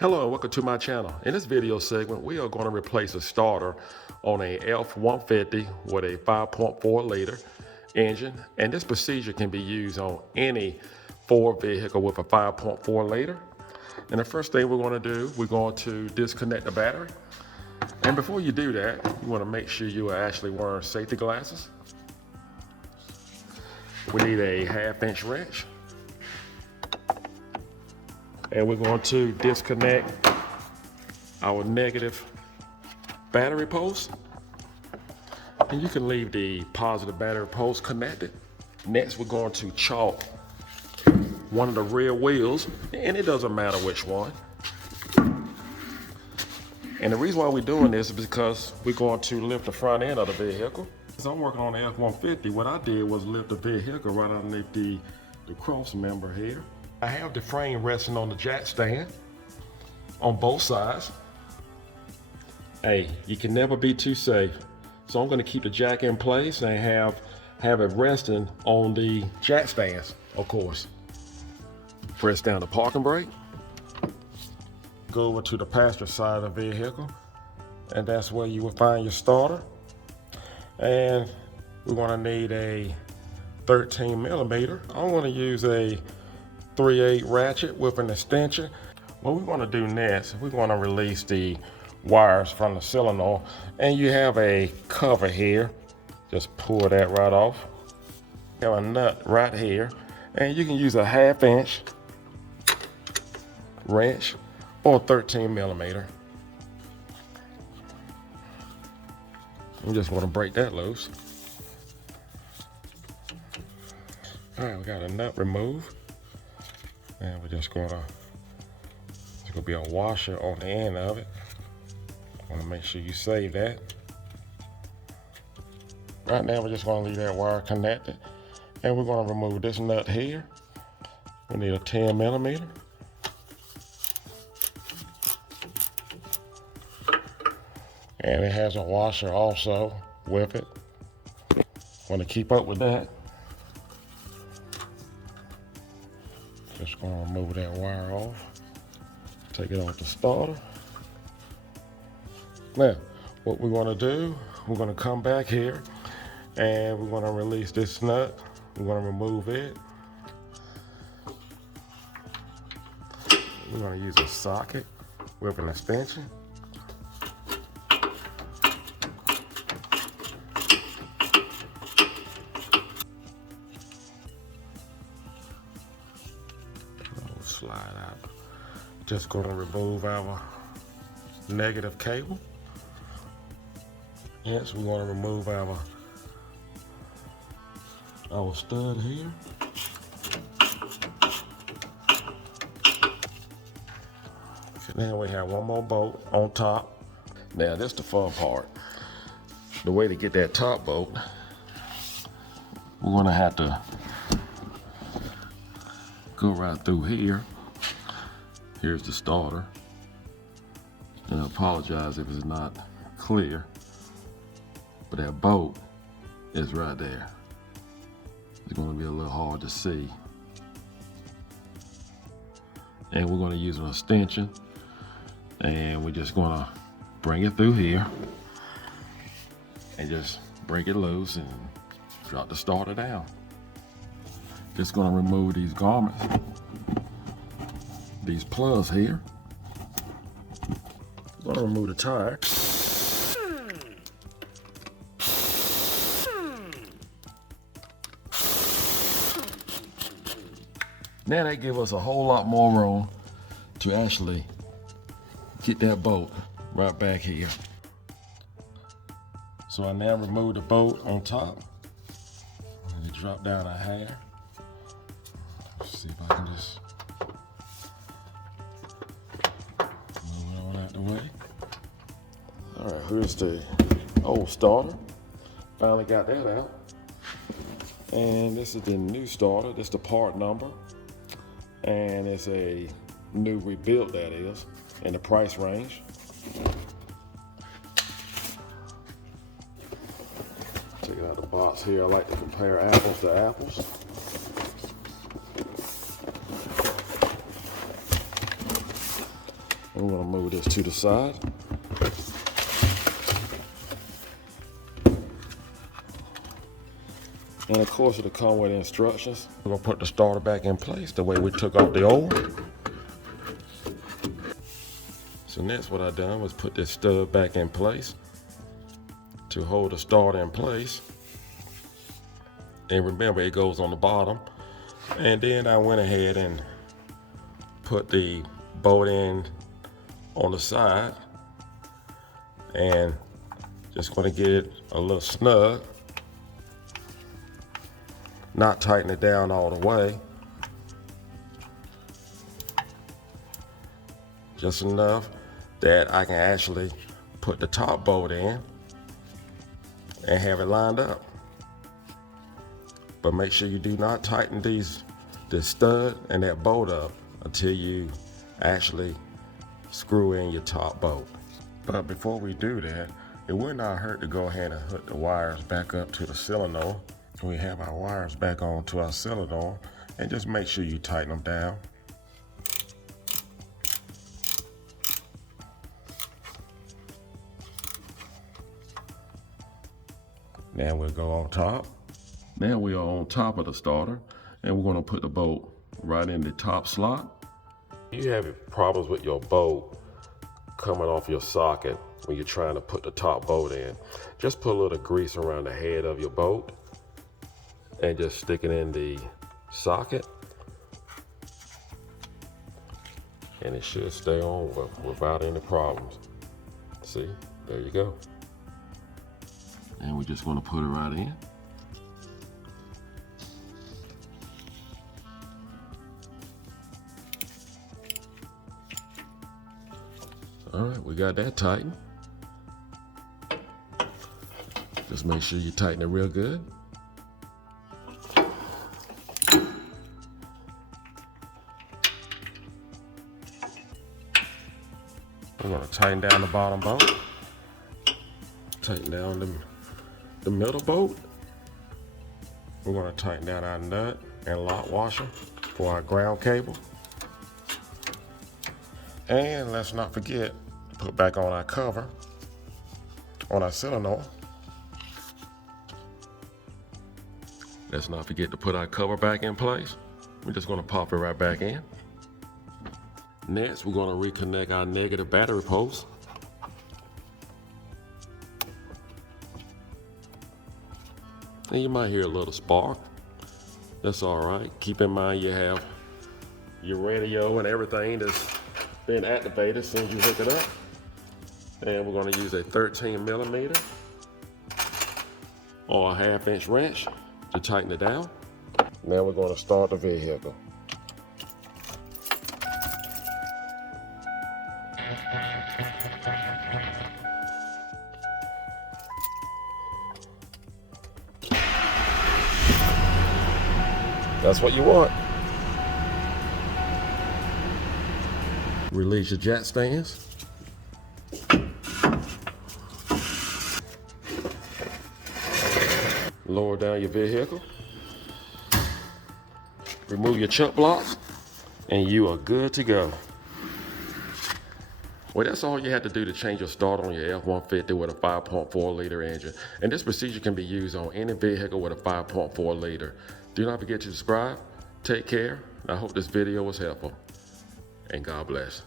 Hello and welcome to my channel. In this video segment, we are going to replace a starter on a F150 with a 5.4 liter engine. And this procedure can be used on any Ford vehicle with a 5.4 liter. And the first thing we're going to do, we're going to disconnect the battery. And before you do that, you want to make sure you are actually wearing safety glasses. We need a 1/2-inch wrench. And we're going to disconnect our negative battery post. And you can leave the positive battery post connected. Next, we're going to chalk one of the rear wheels, and it doesn't matter which one. And the reason why we're doing this is because we're going to lift the front end of the vehicle. So I'm working on the F-150. What I did was lift the vehicle right underneath the cross member here. I have the frame resting on the jack stand on both sides. Hey, you can never be too safe. So I'm going to keep the jack in place and have it resting on the jack stands, of course. Press down the parking brake. Go over to the passenger side of the vehicle, and that's where you will find your starter. And we're going to need a 13 millimeter. I'm going to use a 3/8 ratchet with an extension. What we're going to do next, we're going to release the wires from the solenoid, and you have a cover here. Just pull that right off. You have a nut right here, and you can use a 1/2-inch wrench or 13 millimeter. You just want to break that loose. All right, we got a nut removed. And we're just gonna, there's gonna be a washer on the end of it. Wanna make sure you save that. Right now, we're just gonna leave that wire connected. And we're gonna remove this nut here. We need a 10 millimeter. And it has a washer also with it. Want to keep up with that. Just gonna remove that wire off. Take it off the starter. Now, what we're gonna do, we're gonna come back here and we're gonna release this nut. We're gonna remove it. We're gonna use a socket with an extension. Slide out. Just going to remove our negative cable. Yes, we want to remove our stud here. Now we have one more bolt on top. Now this is the fun part. The way to get that top bolt, we're going to have to go right through here. Here's the starter. And I apologize if it's not clear, but that bolt is right there. It's going to be a little hard to see. And we're going to use an extension, and we're just going to bring it through here and just break it loose and drop the starter down. Just going to remove these garments, these plugs here. Going to remove the tire. Now that gives us a whole lot more room to actually get that bolt right back here. So I now remove the bolt on top and drop down a hair. See if I can just move it on out the way. All right, here's the old starter. Finally got that out. And this is the new starter. This is the part number. And it's a new rebuilt, that is, in the price range. Take it out of the box here. I like to compare apples to apples. I'm gonna move this to the side. And of course it'll come with instructions. We're gonna put the starter back in place the way we took off the old one. So next what I done was put this stud back in place to hold the starter in place. And remember, it goes on the bottom. And then I went ahead and put the bolt in on the side and just gonna get it a little snug. Not tighten it down all the way. Just enough that I can actually put the top bolt in and have it lined up. But make sure you do not tighten this stud and that bolt up until you actually screw in your top bolt. But before we do that, it would not hurt to go ahead and hook the wires back up to the cylinder. We have our wires back on to our cylinder, and just make sure you tighten them down. Now we'll go on top. Now we are on top of the starter, and we're gonna put the bolt right in the top slot. If you have problems with your bolt coming off your socket when you're trying to put the top bolt in, just put a little grease around the head of your bolt and just stick it in the socket, and it should stay on without any problems. See, there you go. And we're just gonna put it right in. All right, we got that tightened. Just make sure you tighten it real good. We're gonna tighten down the bottom bolt. Tighten down the middle bolt. We're gonna tighten down our nut and lock washer for our ground cable. And let's not forget, put back on our cover on our cylinder. Let's not forget to put our cover back in place. We're just gonna pop it right back in. Next, we're gonna reconnect our negative battery post. And you might hear a little spark. That's all right. Keep in mind you have your radio and everything that's been activated as soon as you hook it up. And we're gonna use a 13mm or a 1/2" wrench to tighten it down. Now we're gonna start the vehicle. That's what you want. Release your jack stands. Lower down your vehicle. Remove your chuck blocks, and you are good to go. Well, that's all you have to do to change your starter on your F-150 with a 5.4 liter engine. And this procedure can be used on any vehicle with a 5.4 liter. Do not forget to subscribe. Take care. I hope this video was helpful. And God bless.